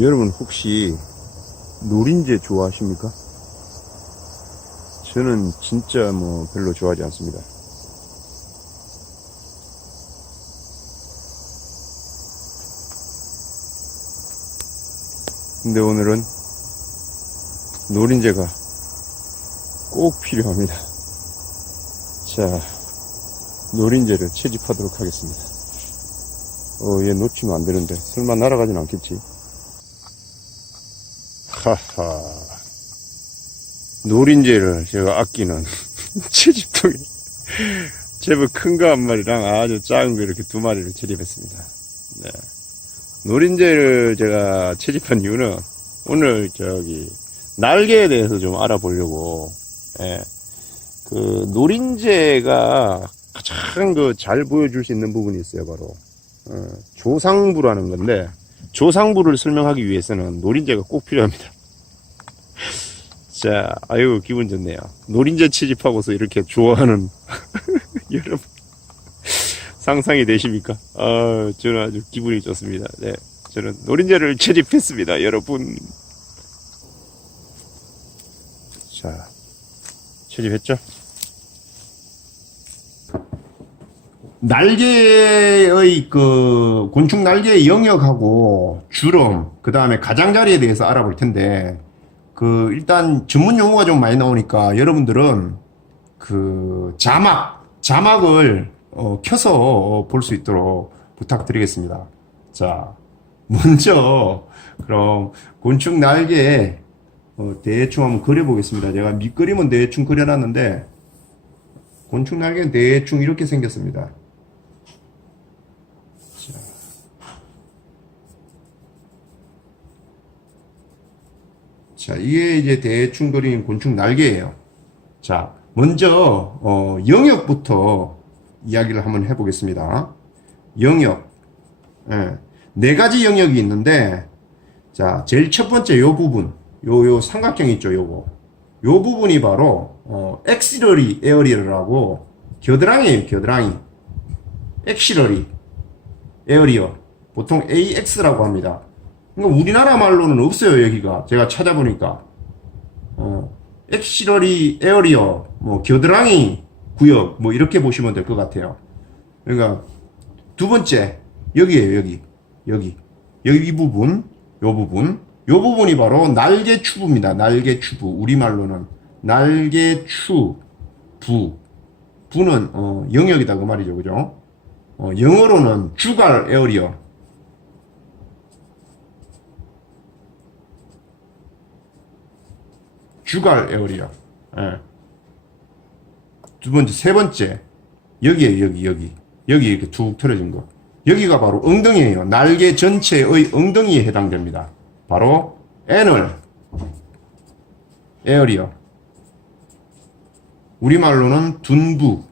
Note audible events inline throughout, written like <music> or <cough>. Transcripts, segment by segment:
여러분 혹시 노린재 좋아하십니까? 저는 진짜 뭐 별로 좋아하지 않습니다. 근데 오늘은 노린재가 꼭 필요합니다. 자, 노린재를 채집하도록 하겠습니다. 어, 얘 놓치면 안 되는데. 설마 날아가진 않겠지? 하하. 노린재를 제가 아끼는 <laughs> 채집통이 제법 큰 거 한 마리랑 아주 작은 거 이렇게 두 마리를 채집했습니다. 네. 노린재를 제가 채집한 이유는 오늘 저기 날개에 대해서 좀 알아보려고 예. 그 노린재가 가장 그 잘 보여줄 수 있는 부분이 있어요 바로 어, 조상부라는 건데 조상부를 설명하기 위해서는 노린재가 꼭 필요합니다. 자, 아유 기분 좋네요. 노린재 채집하고서 이렇게 좋아하는 <laughs> 여러분 상상이 되십니까? 아, 저는 아주 기분이 좋습니다. 네, 저는 노린재를 채집했습니다, 여러분. 자, 채집했죠? 날개의 그 곤충 날개의 영역하고 주름, 그 다음에 가장자리에 대해서 알아볼 텐데, 그 일단 전문 용어가 좀 많이 나오니까 여러분들은 그 자막, 자막을 어, 켜서 볼 수 있도록 부탁드리겠습니다. 자, 먼저 그럼 곤충 날개 어, 대충 한번 그려보겠습니다. 제가 밑그림은 대충 그려놨는데 곤충 날개는 대충 이렇게 생겼습니다. 자, 이게 이제 대충 그린 곤충 날개예요. 자, 먼저 어, 영역부터 이야기를 한번 해보겠습니다. 영역, 예, 네 가지 영역이 있는데, 자, 제일 첫 번째 요 부분, 요 요 삼각형 있죠, 요거. 요 부분이 바로 어, 엑시러리 에어리어라고 겨드랑이에요, 겨드랑이. 엑시러리 에어리어. 보통 AX라고 합니다. 그러니까 우리나라 말로는 없어요, 여기가. 제가 찾아보니까. 어, 엑시러리 에어리어, 뭐, 겨드랑이 구역, 뭐, 이렇게 보시면 될 것 같아요. 그러니까, 두 번째, 여기에요, 여기. 여기. 여기 이 부분, 요 부분. 요 부분이 바로 날개 추부입니다. 날개 추부. 우리말로는. 날개 추, 부. 부는, 어, 영역이다, 그 말이죠. 그죠? 어, 영어로는 주갈 에어리어. 주갈 에어리어. 예. 두 번째, 세 번째. 여기에 여기, 여기. 여기 이렇게 툭 틀어진 거. 여기가 바로 엉덩이에요. 날개 전체의 엉덩이에 해당됩니다. 바로 애널 에어리어. 우리말로는 둔부.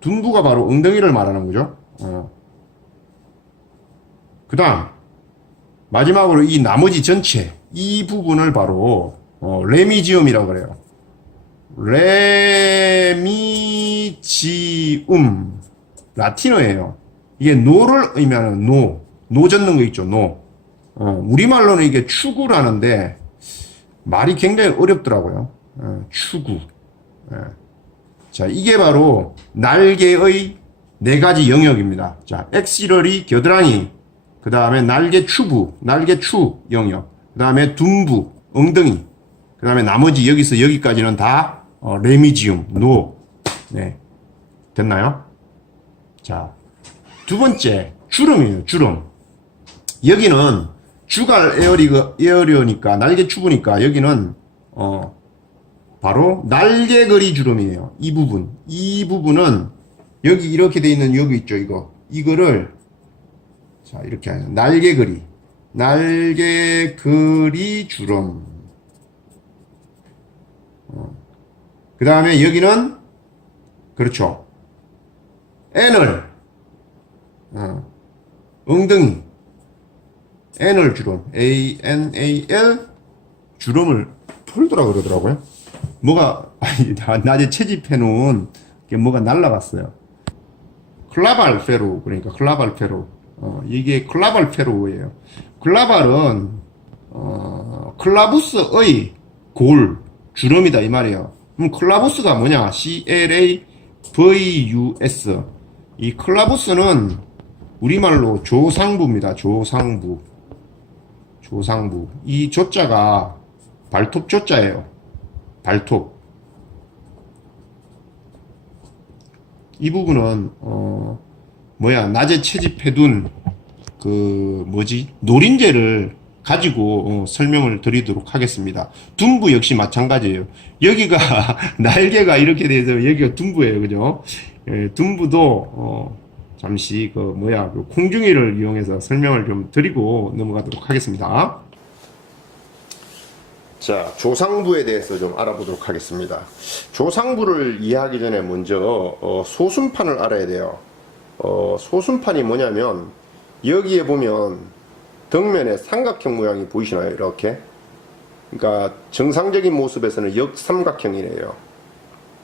둔부가 바로 엉덩이를 말하는 거죠. 어. 그 다음, 마지막으로 이 나머지 전체, 이 부분을 바로, 어, 레미지움이라고 그래요. 레미지움. 라틴어예요. 이게 노를 의미하는 노. 노 젓는 거 있죠, 노. 어, 우리말로는 이게 추구라는데, 말이 굉장히 어렵더라고요. 어, 추구. 예. 자, 이게 바로 날개의 네 가지 영역입니다. 자, 엑시러리 겨드랑이, 그 다음에 날개 추부, 날개 추 영역, 그 다음에 둔부, 엉덩이, 그 다음에 나머지 여기서 여기까지는 다 어, 레미지움, 노. 네. 됐나요? 자, 두 번째, 주름이에요, 주름. 여기는 주갈 에어리, 에어리어니까, 날개 추부니까 여기는, 어, 바로 날개거리 주름이에요. 이 부분. 이 부분은 여기 이렇게 돼 있는 여기 있죠, 이거. 이거를 자, 이렇게 하는 날개거리. 날개거리 주름. 어. 그 다음에 여기는 그렇죠. 애널. 어. 엉덩이. 애널 주름. A-N-A-L 주름을 풀더라 그러더라고요. 뭐가 <laughs> 아니 나- 낮에 채집해 놓은 게 뭐가 날라갔어요. 클라발페로 그러니까 클라발페로 어, 이게 클라발 페로우예요. 클라발은 어, 클라부스의 골 주름이다 이 말이에요. 그럼 클라부스가 뭐냐? C L A V U S. 이 클라부스는 우리말로 조상부입니다. 조상부. 조상부. 이 조자가 발톱 조자예요. 발톱. 이 부분은 어 뭐야 낮에 채집해둔 그 뭐지 노린재를 가지고 어, 설명을 드리도록 하겠습니다. 둔부 역시 마찬가지예요. 여기가 <laughs> 날개가 이렇게 돼서 여기가 둔부예요, 그죠? 예, 둔부도 어, 잠시 그 뭐야 그 콩중이를 이용해서 설명을 좀 드리고 넘어가도록 하겠습니다. 자, 조상부에 대해서 좀 알아보도록 하겠습니다. 조상부를 이해하기 전에 먼저 어, 소순판을 알아야 돼요. 어, 소순판이 뭐냐면 여기에 보면 덕면에 삼각형 모양이 보이시나요? 이렇게. 그러니까 정상적인 모습에서는 역삼각형이래요.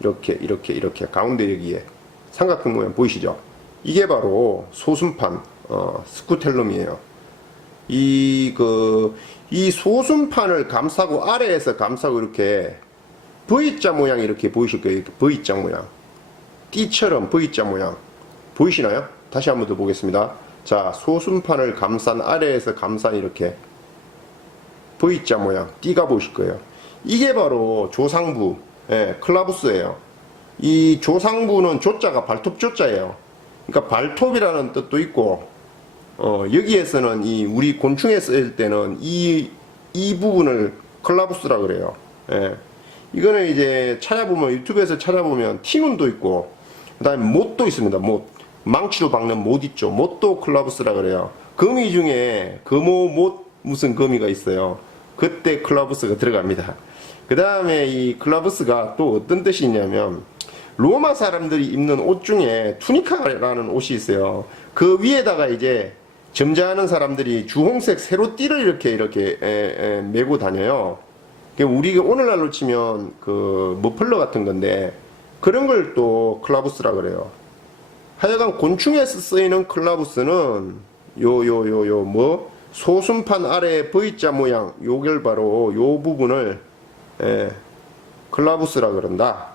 이렇게 이렇게 이렇게 가운데 여기에 삼각형 모양 보이시죠? 이게 바로 소순판 어, 스쿠텔럼이에요. 이, 그, 이 소순판을 감싸고 아래에서 감싸고 이렇게 V자 모양 이렇게 보이실 거예요. V자 모양. 띠처럼 V자 모양. 보이시나요? 다시 한 번 더 보겠습니다. 자, 소순판을 감싼 아래에서 감싼 이렇게 V자 모양. 띠가 보이실 거예요. 이게 바로 조상부, 예, 클라부스예요. 이 조상부는 조자가 발톱 조자예요. 그러니까 발톱이라는 뜻도 있고, 어, 여기에서는 이 우리 곤충에 쓰일 때는 이, 이 부분을 클라부스라 그래요. 예. 이거는 이제 찾아보면 유튜브에서 찾아보면 티눈도 있고 그 다음에 못도 있습니다. 못 망치로 박는 못 있죠. 못도 클라부스라 그래요. 거미 중에 금호 못 무슨 거미가 있어요. 그때 클라부스가 들어갑니다. 그 다음에 이 클라부스가 또 어떤 뜻이 있냐면 로마 사람들이 입는 옷 중에 투니카라는 옷이 있어요. 그 위에다가 이제 점자하는 사람들이 주홍색 세로띠를 이렇게 이렇게 에, 에, 메고 다녀요. 그러니까 우리가 오늘날로 치면 그 머플러 같은 건데 그런 걸 또 클라부스라 그래요. 하여간 곤충에서 쓰이는 클라부스는 요 요 요 요 뭐 소순판 아래 V자 모양 요걸 바로 요 부분을 에, 클라부스라 그런다.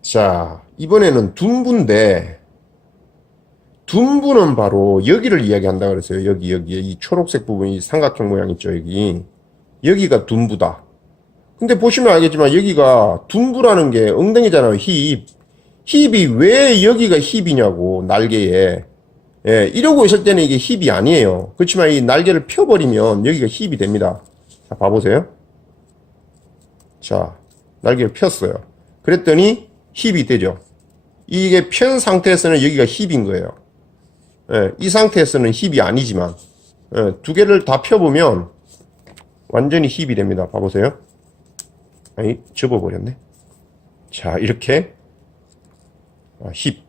자, 이번에는 둔부인데, 둔부는 바로 여기를 이야기한다 그랬어요. 여기, 여기, 이 초록색 부분, 이 삼각형 모양 있죠, 여기. 여기가 둔부다. 근데 보시면 알겠지만, 여기가 둔부라는 게 엉덩이잖아요, 힙. 힙이 왜 여기가 힙이냐고, 날개에. 예, 이러고 있을 때는 이게 힙이 아니에요. 그렇지만 이 날개를 펴버리면 여기가 힙이 됩니다. 자, 봐보세요. 자, 날개를 폈어요. 그랬더니 힙이 되죠. 이게 편 상태에서는 여기가 힙인 거예요. 예, 이 상태에서는 힙이 아니지만 예, 두 개를 다 펴보면 완전히 힙이 됩니다. 봐보세요. 아니 접어버렸네. 자 이렇게 아, 힙.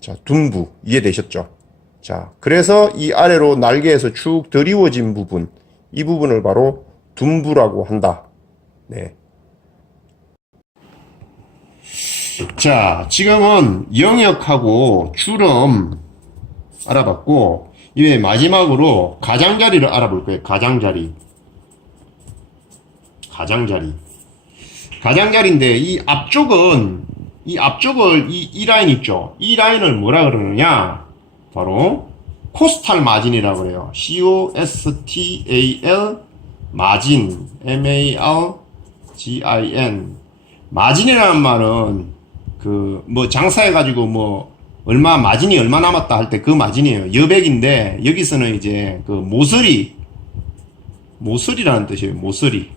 자 둔부 이해되셨죠? 자 그래서 이 아래로 날개에서 축 드리워진 부분 이 부분을 바로 둔부라고 한다. 네. 자, 지금은 영역하고 주름 알아봤고, 이외에 마지막으로 가장자리를 알아볼 거예요. 가장자리. 가장자리. 가장자리인데, 이 앞쪽은, 이 앞쪽을, 이, 이 라인 있죠? 이 라인을 뭐라 그러느냐? 바로, 코스탈 마진이라고 그래요. C-O-S-T-A-L, 마진. M-A-R-G-I-N. 마진이라는 말은, 그 뭐 장사해 가지고 뭐 얼마 마진이 얼마 남았다 할 때 그 마진이에요. 여백인데 여기서는 이제 그 모서리 모서리라는 뜻이에요. 모서리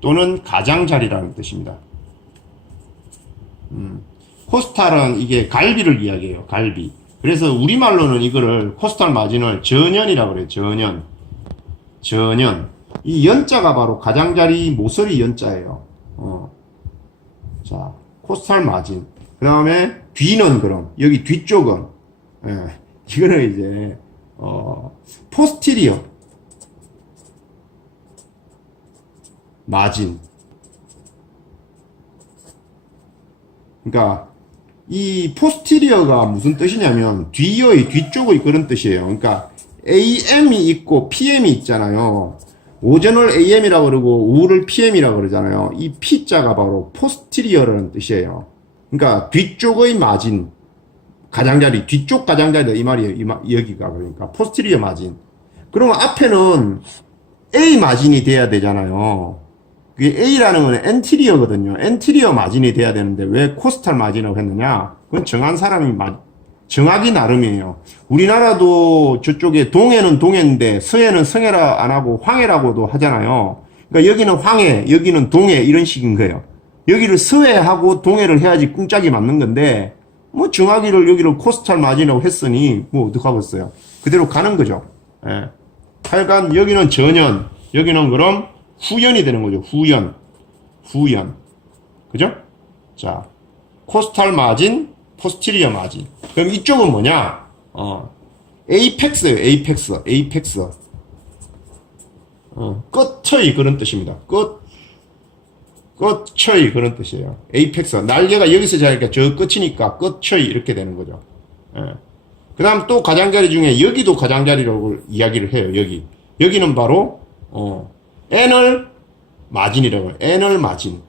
또는 가장자리라는 뜻입니다. 음, 코스탈은 이게 갈비를 이야기해요. 갈비. 그래서 우리말로는 이거를 코스탈 마진을 전연이라고 그래요. 전연. 전연. 이 연자가 바로 가장자리 모서리 연자예요. 어. 자, 코스탈 마진. 그 다음에 뒤는 그럼, 여기 뒤쪽은, 예, 이거는 이제, 어, 포스티리어. 마진. 그러니까, 이 포스티리어가 무슨 뜻이냐면 뒤의 뒤쪽의 그런 뜻이에요. 그러니까 AM이 있고 PM이 있잖아요. 오전을 AM이라고 그러고 오후를 PM이라고 그러잖아요. 이 P자가 바로 포스티리어라는 뜻이에요. 그러니까 뒤쪽의 마진, 가장자리, 뒤쪽 가장자리다 이 말이에요. 이 마- 여기가 그러니까 포스티리어 마진. 그러면 앞에는 A 마진이 돼야 되잖아요. 그게 A라는 건 엔티리어거든요. 엔티리어 마진이 돼야 되는데 왜 코스탈 마진이라고 했느냐? 그건 정한 사람이 마- 정하기 나름이에요. 우리나라도 저쪽에 동해는 동해인데 서해는 성해라 안 하고 황해라고도 하잖아요. 그러니까 여기는 황해, 여기는 동해 이런 식인 거예요. 여기를 서해하고 동해를 해야지 꿍짝이 맞는 건데 뭐 정하기를 여기를 코스탈 마진이라고 했으니 뭐 어떡하겠어요. 그대로 가는 거죠. 예. 하여간 여기는 전연, 여기는 그럼 후연이 되는 거죠. 후연. 후연. 그죠? 자, 코스탈 마진, 포스티리어 마진. 그럼 이쪽은 뭐냐? 어, 에이펙스예요. 에이펙스. 에이펙스. 어, 끝의 그런 뜻입니다. 끝. 끝의 그런 뜻이에요. 에이펙스. 날개가 여기서 자니까 저 끝이니까 끝의 이렇게 되는 거죠. 예. 그 다음 또 가장자리 중에 여기도 가장자리라고 이야기를 해요. 여기. 여기는 바로, 어, N을 마진이라고 해요. N을 마진.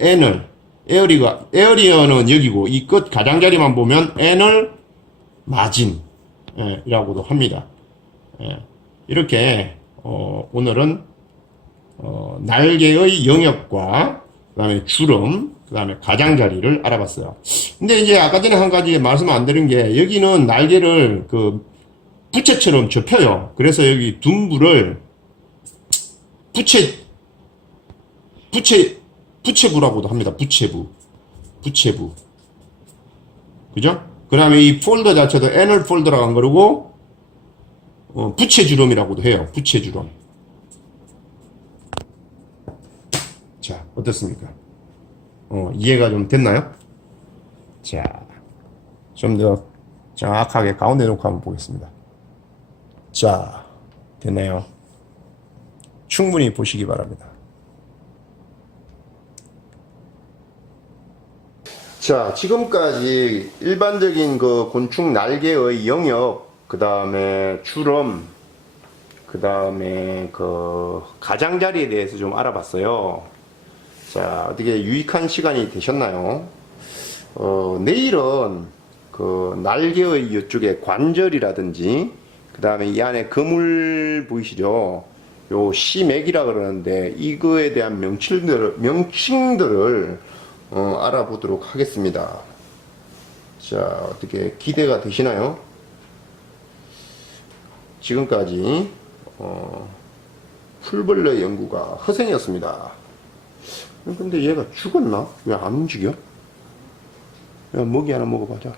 N을. 에어리가, 에어리어는 여기고, 이 끝 가장자리만 보면 N을 마진. 예, 이라고도 합니다. 예. 이렇게, 어, 오늘은, 어, 날개의 영역과, 그 다음에 주름, 그 다음에 가장자리를 알아봤어요. 근데 이제 아까 전에 한 가지 말씀 안 드린 게, 여기는 날개를 그, 부채처럼 접혀요. 그래서 여기 둔부를 부채, 부채, 부채부라고도 합니다. 부채부. 부채부. 그죠? 그 다음에 이 폴더 자체도 애널 폴더라고 안 그러고, 어, 부채주름이라고도 해요. 부채주름. 자, 어떻습니까? 어, 이해가 좀 됐나요? 자, 좀 더 정확하게 가운데 놓고 한번 보겠습니다. 자, 됐네요. 충분히 보시기 바랍니다. 자, 지금까지 일반적인 그 곤충 날개의 영역, 그 다음에 주름, 그 다음에 그 가장자리에 대해서 좀 알아봤어요. 자, 어떻게 유익한 시간이 되셨나요? 어, 내일은 그 날개의 이쪽에 관절이라든지, 그 다음에 이 안에 그물 보이시죠? 요 시맥이라 그러는데, 이거에 대한 명칭들을, 명칭들을 어, 알아보도록 하겠습니다. 자, 어떻게 기대가 되시나요? 지금까지 어, 풀벌레 연구가 허생이었습니다. 근데 얘가 죽었나? 왜 안 움직여? 야, 먹이 하나 먹어봐. 자,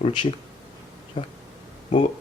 옳지. 자, 먹어.